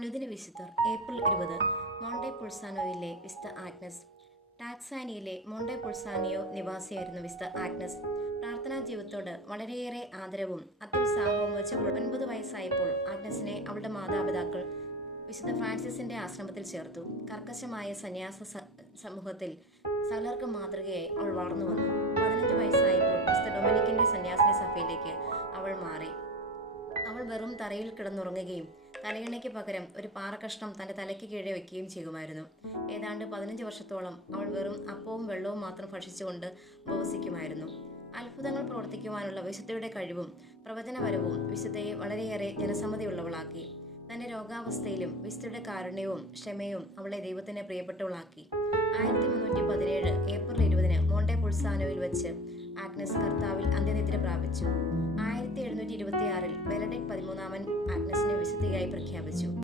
അനുദിന വിശുദ്ധർ April 20 Monte പുൾസാനോയിലെ വിശുദ്ധ ആഗ്നസ്. ടാക്സാനിയിലെ മോണ്ടെ പുൾസാനിയോ നിവാസിയായിരുന്നു വിശുദ്ധ ആഗ്നസ്. പ്രാർത്ഥനാ ജീവിതത്തോട് വളരെയേറെ ആദരവും അത്യുത്സാഹവും വെച്ച് 9 വയസ്സായപ്പോൾ ആഗ്നസിനെ അവളുടെ മാതാപിതാക്കൾ വിശുദ്ധ ഫ്രാൻസിസിന്റെ ആശ്രമത്തിൽ ചേർത്തു. കർക്കശമായ സന്യാസ സമൂഹത്തിൽ സകലർക്കും മാതൃകയായി അവൾ വളർന്നു വന്നു. 15 വയസ്സായപ്പോൾ വിശുദ്ധ ഡൊമിനിക്കിന്റെ സന്യാസിനി സഭയിലേക്ക് അവൾ മാറി. അവൾ വെറും തറയിൽ കിടന്നുറങ്ങുകയും തലയിണയ്ക്ക് പകരം ഒരു പാറക്കഷ്ണം തന്റെ തലയ്ക്ക് കീഴെ വയ്ക്കുകയും ചെയ്യുമായിരുന്നു. ഏതാണ്ട് 15 വർഷത്തോളം അവൾ വെറും അപ്പവും വെള്ളവും മാത്രം ഭക്ഷിച്ചുകൊണ്ട് ഉപവസിക്കുമായിരുന്നു. അത്ഭുതങ്ങൾ പ്രവർത്തിക്കുവാനുള്ള വിശുദ്ധയുടെ കഴിവും പ്രവചനപരവും വിശുദ്ധയെ വളരെയേറെ ജനസമ്മതിയുള്ളവളാക്കി. തന്റെ രോഗാവസ്ഥയിലും വിശുദ്ധയുടെ കാരുണ്യവും ക്ഷമയും അവളെ ദൈവത്തിന് പ്രിയപ്പെട്ടവളാക്കി. 1317 ഏപ്രിൽ 20 മോണ്ടെ പുൾസാനോയിൽ വെച്ച് ആഗ്നസ് കർത്താവിൽ അന്ത്യനിദ്ര പ്രാപിച്ചു. 1726 ബെനഡിക്ട് 13 ആഗ്നസിനെ വിശുദ്ധയായി പ്രഖ്യാപിച്ചു.